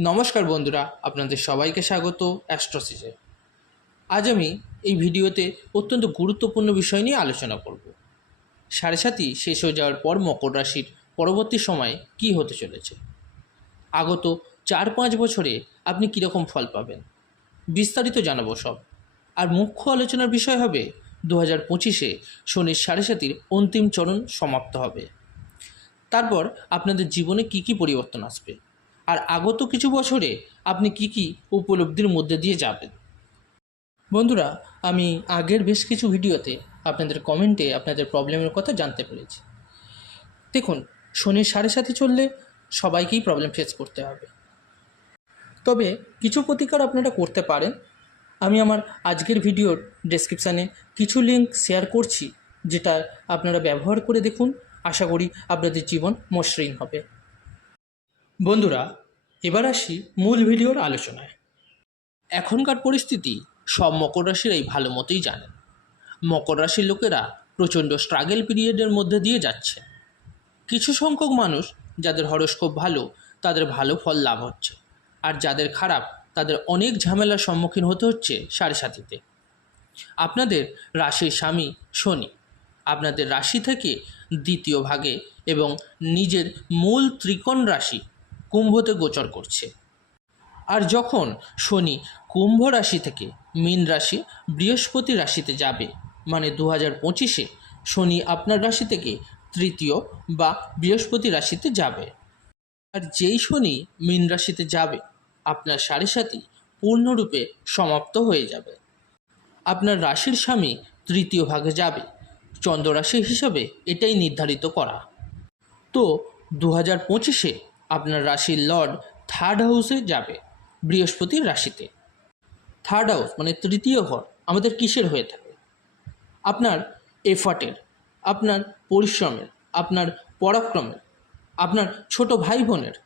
নমস্কার বন্ধুরা, আপনাদের সবাইকে স্বাগত অ্যাস্ট্রোসিসে। আজ আমি এই ভিডিওতে অত্যন্ত গুরুত্বপূর্ণ বিষয় নিয়ে আলোচনা করব। সাড়ে সাথী শেষ হয়ে যাওয়ার পর মকর রাশির পরবর্তী সময়ে কী হতে চলেছে? আগত চার পাঁচ বছরে আপনি কীরকম ফল পাবেন? বিস্তারিত জানাব সব। আর মুখ্য আলোচনার বিষয় হবে দু হাজার পঁচিশে শনির সাড়ে সাতির অন্তিম চরণ সমাপ্ত হবে। তারপর আপনাদের জীবনে কি কি পরিবর্তন আসবে? আর আগত কিছু বছরে আপনি কি কি উপলব্ধির মধ্যে দিয়ে যাবেন? বন্ধুরা, আমি আগের বেশ কিছু ভিডিওতে আপনাদের কমেন্টে আপনাদের প্রবলেমের কথা জানতে পেরেছি। দেখুন, শনির সাড়ে সাথে চললে সবাইকেই প্রবলেম ফেস করতে হবে। তবে কিছু প্রতিকার আপনারা করতে পারেন। আমি আমার আজকের ভিডিওর ডেসক্রিপশানে কিছু লিঙ্ক শেয়ার করছি, যেটা আপনারা ব্যবহার করে দেখুন। আশা করি আপনাদের জীবন মসৃণ হবে। বন্ধুরা, এবার আসি মূল ভিডিওর আলোচনায়। এখনকার পরিস্থিতি সব মকর রাশিরাই ভালো মতোই জানেন মকর রাশির লোকেরা প্রচণ্ড স্ট্রাগেল পিরিয়ডের মধ্যে দিয়ে যাচ্ছে। কিছু সংখ্যক মানুষ যাদের হরস্কোপ ভালো, তাদের ভালো ফল লাভ হচ্ছে। আর যাদের খারাপ, তাদের অনেক ঝামেলার সম্মুখীন হতে হচ্ছে সাড়ে সাথীতে। আপনাদের রাশির স্বামী শনি। আপনাদের রাশি থেকে দ্বিতীয় ভাগে এবং নিজের মূল ত্রিকোণ রাশি কুম্ভতে গোচর করছে। আর যখন শনি কুম্ভ রাশি থেকে মীন রাশি বৃহস্পতি রাশিতে যাবে মানে দু হাজার পঁচিশে শনি আপনার রাশি থেকে তৃতীয় বা বৃহস্পতি রাশিতে যাবে। আর যেই শনি মীন রাশিতে যাবে, আপনার সাড়ে সাথী পূর্ণরূপে সমাপ্ত হয়ে যাবে। আপনার রাশির স্বামী তৃতীয় ভাগে যাবে, চন্দ্র রাশি হিসাবে এটাই নির্ধারিত করা। তো দু হাজার পঁচিশে আপনার রাশির লর্ড থার্ড হাউসে যাবে, বৃহস্পতির রাশিতে। থার্ড হাউস মানে তৃতীয় ঘর, আমাদের কিসের হয়ে থাকে? আপনার এফার্টের, আপনার পরিশ্রমের, আপনার পরাক্রমের, আপনার ছোট ভাই বোনের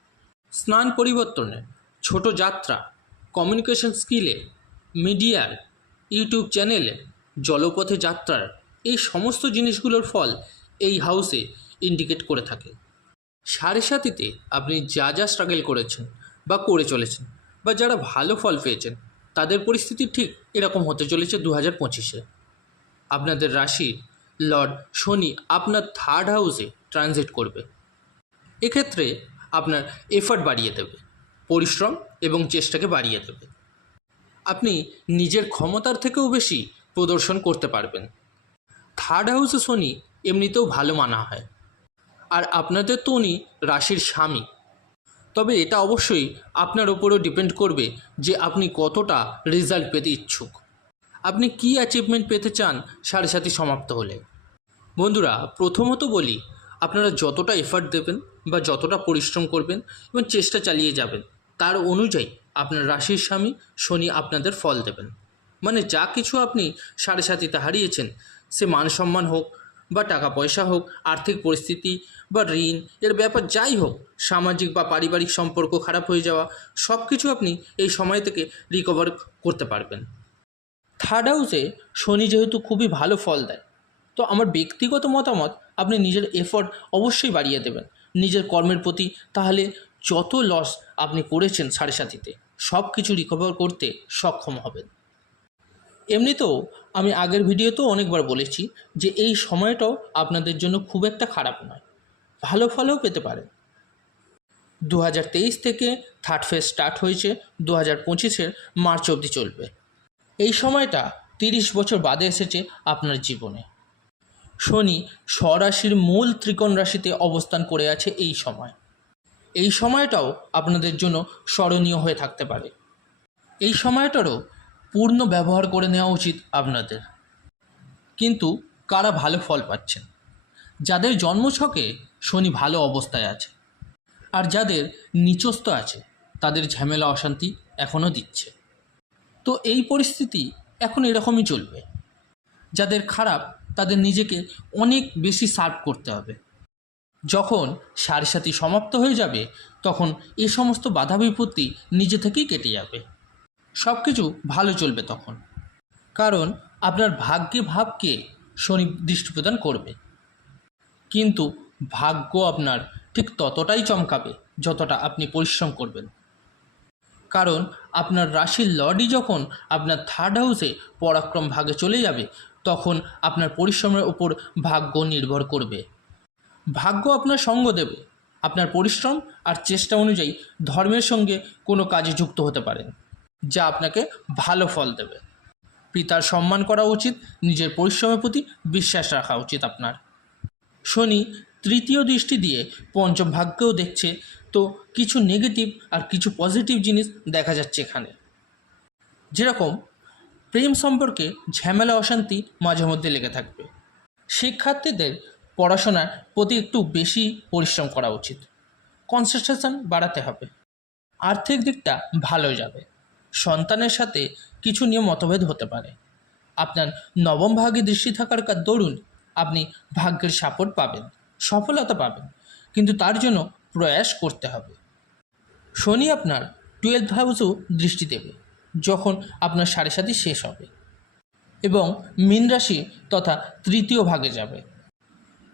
স্নান পরিবর্তনের, ছোট যাত্রা কমিউনিকেশন স্কিলের মিডিয়ার ইউটিউব চ্যানেলের জলপথে যাত্রার, এই সমস্ত জিনিসগুলোর ফল এই হাউসে ইন্ডিকেট করে থাকে। সাড়ে সাতিতে আপনি যা যা স্ট্রাগল করেছেন বা করে চলেছেন বা যারা ভালো ফল পেয়েছেন, তাদের পরিস্থিতি ঠিক এরকম হতে চলেছে দু হাজার পঁচিশে। আপনাদের রাশির লর্ড শনি আপনার থার্ড হাউসে ট্রানজিট করবে। এক্ষেত্রে আপনার এফার্ট বাড়িয়ে দেবে, পরিশ্রম এবং চেষ্টাকে বাড়িয়ে দেবে। আপনি নিজের ক্ষমতার থেকেও বেশি প্রদর্শন করতে পারবেন। থার্ড হাউসে শনি এমনিতেও ভালো মানা হয়। আর আপনাদের তো উনি রাশির স্বামী। তবে এটা অবশ্যই আপনার ওপরেও ডিপেন্ড করবে যে আপনি কতটা রেজাল্ট পেতে ইচ্ছুক। আপনি কী অ্যাচিভমেন্ট পেতে চান সাড়ে সাথে সমাপ্ত হলে। বন্ধুরা, প্রথমত বলি, আপনারা যতটা এফার্ট দেবেন বা যতটা পরিশ্রম করবেন এবং চেষ্টা চালিয়ে যাবেন, তার অনুযায়ী আপনার রাশির স্বামী শনি আপনাদের ফল দেবেন। মানে যা কিছু আপনি সাড়ে সাথীতে হারিয়েছেন, সে মান সম্মান হোক বা টাকা পয়সা হোক, আর্থিক পরিস্থিতি বা ঋণ, এর ব্যাপার যাই হোক, সামাজিক বা পারিবারিক সম্পর্ক খারাপ হয়ে যাওয়া সব কিছু আপনি এই সময় থেকে রিকভার করতে পারবেন। থার্ড হাউসে শনি যেহেতু খুবই ভালো ফল দেয়, তো আমার ব্যক্তিগত মতামত আপনি নিজের এফোর্ট অবশ্যই বাড়িয়ে দেবেন। নিজের কর্মের প্রতি তাহলে যত লস আপনি করেছেন সাড়ে সাথীতে সব কিছু রিকভার করতে সক্ষম হবেন। এমনিতেও আমি আগের ভিডিওতেও অনেকবার বলেছি যে এই সময়টাও আপনাদের জন্য খুব একটা খারাপ নয়। ভালো ফলও পেতে পারেন। দু হাজার তেইশ থেকে থার্ড ফেজ স্টার্ট হয়েছে দু হাজার পঁচিশের মার্চ অবধি চলবে। এই সময়টা তিরিশ বছর বাদে এসেছে আপনার জীবনে। শনি স্বরাশির মূল ত্রিকোণ রাশিতে অবস্থান করে আছে এই সময়। এই সময়টাও আপনাদের জন্য স্মরণীয় হয়ে থাকতে পারে। এই সময়টারও পূর্ণ ব্যবহার করে নেওয়া উচিত আপনাদের। কিন্তু কারা ভালো ফল পাচ্ছেন? যাদের জন্মছকে শনি ভালো অবস্থায় আছে, আর যাদের নিচস্থ আছে, তাদের ঝামেলা অশান্তি এখনও দিচ্ছে। তো এই পরিস্থিতি এখন এরকমই চলবে। যাদের খারাপ, তাদের নিজেকে অনেক বেশি সার্ভ করতে হবে। যখন সাড়ে সাথী সমাপ্ত হয়ে যাবে, তখন এই সমস্ত বাধা বিপত্তি নিজে থেকেই কেটে যাবে। সব কিছু ভালো চলবে তখন। কারণ আপনার ভাগ্যে ভাবকে শনি দৃষ্টি প্রদান করবে। কিন্তু ভাগ্য আপনার ঠিক ততটাই চমকাবে যতটা আপনি পরিশ্রম করবেন। কারণ আপনার রাশির লর্ডই যখন আপনার থার্ড হাউসে পরাক্রম ভাগে চলে যাবে, তখন আপনার পরিশ্রমের ওপর ভাগ্য নির্ভর করবে। ভাগ্য আপনার সঙ্গ দেবে। আপনার পরিশ্রম আর চেষ্টা অনুযায়ী ধর্মের সঙ্গে কোনো কাজে যুক্ত হতে পারেন। যা আপনাকে ভালো ফল দেবে। পিতার সম্মান করা উচিত, নিজের পরিশ্রমের প্রতি বিশ্বাস রাখা উচিত আপনার। শনি তৃতীয় দৃষ্টি দিয়ে পঞ্চম ভাগ্যেও দেখছে, তো কিছু নেগেটিভ আর কিছু পজিটিভ জিনিস দেখা যাচ্ছে এখানে। যেরকম, প্রেম সম্পর্কে ঝামেলা, অশান্তি মাঝে মধ্যে লেগে থাকবে। শিক্ষার্থীদের পড়াশোনার প্রতি একটু বেশি পরিশ্রম করা উচিত। কনসেন্ট্রেশন বাড়াতে হবে। আর্থিক দিকটা ভালো যাবে। সন্তানের সাথে কিছু নিয়ে মতভেদ হতে পারে। আপনার নবম ভাগে দৃষ্টি থাকার কার দরুন আপনি ভাগ্যের সাপোর্ট পাবেন, সফলতা পাবেন, কিন্তু তার জন্য প্রয়াস করতে হবে। শনি আপনার টুয়েলভ হাউসেও দৃষ্টি দেবে, যখন আপনার সাড়ে সাথে শেষ হবে এবং মীন রাশি তথা তৃতীয় ভাগে যাবে।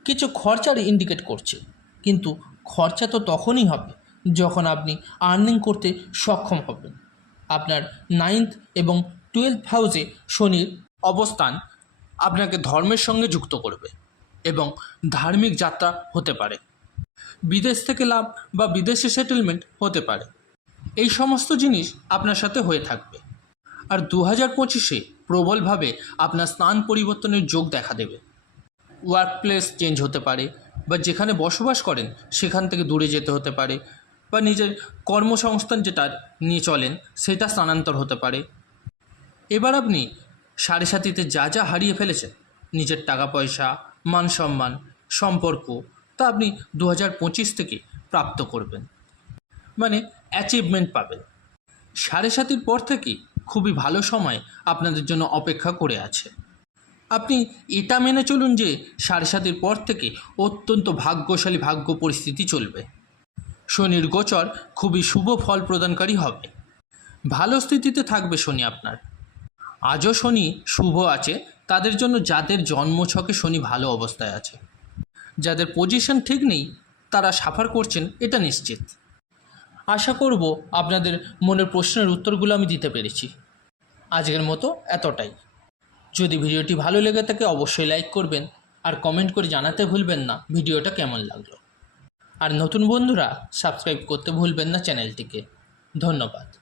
কিছু খরচার ইন্ডিকেট করছে, কিন্তু খরচা তো তখনই হবে যখন আপনি আর্নিং করতে সক্ষম হবেন। আপনার নাইন্থ এবং টুয়েলভ হাউসে শনির অবস্থান আপনাকে ধর্মের সঙ্গে যুক্ত করবে এবং ধার্মিক যাত্রা হতে পারে। বিদেশ থেকে লাভ বা বিদেশে সেটেলমেন্ট হতে পারে। এই সমস্ত জিনিস আপনার সাথে হয়ে থাকবে। আর দু হাজার পঁচিশে প্রবলভাবে আপনার স্থান পরিবর্তনের যোগ দেখা দেবে। ওয়ার্ক প্লেস চেঞ্জ হতে পারে বা যেখানে বসবাস করেন, সেখান থেকে দূরে যেতে হতে পারে। বা নিজের কর্মসংস্থান যেটা নিয়ে চলেন, সেটা স্থানান্তর হতে পারে। এবার আপনি সাড়ে সাতিতে যা যা হারিয়ে ফেলেছেন, নিজের টাকা পয়সা, মান সম্মান, সম্পর্ক, তা আপনি দু হাজার পঁচিশ থেকে প্রাপ্ত করবেন। মানে অ্যাচিভমেন্ট পাবেন। সাড়ে সাতির পর থেকে খুবই ভালো সময় আপনাদের জন্য অপেক্ষা করে আছে। আপনি এটা মেনে চলুন যে সাড়ে সাতের পর থেকে অত্যন্ত ভাগ্যশালী ভাগ্য পরিস্থিতি চলবে। শনির গোচর খুবই শুভ ফল প্রদানকারী হবে। ভালো স্থিতিতে থাকবে শনি আপনার। আজও শনি শুভ আছে, তাদের জন্য যাদের জন্মছকে শনি ভালো অবস্থায় আছে। যাদের পজিশন ঠিক নেই, তারা সাফার করছেন, এটা নিশ্চিত। আশা করব আপনাদের মনের প্রশ্নের উত্তরগুলো আমি দিতে পেরেছি। আজকের মতো এতটাই। যদি ভিডিওটি ভালো লেগে থাকে, অবশ্যই লাইক করবেন। আর কমেন্ট করে জানাতে ভুলবেন না, ভিডিওটা কেমন লাগল। আর নতুন বন্ধুরা সাবস্ক্রাইব করতে ভুলবেন না চ্যানেলটিকে। ধন্যবাদ।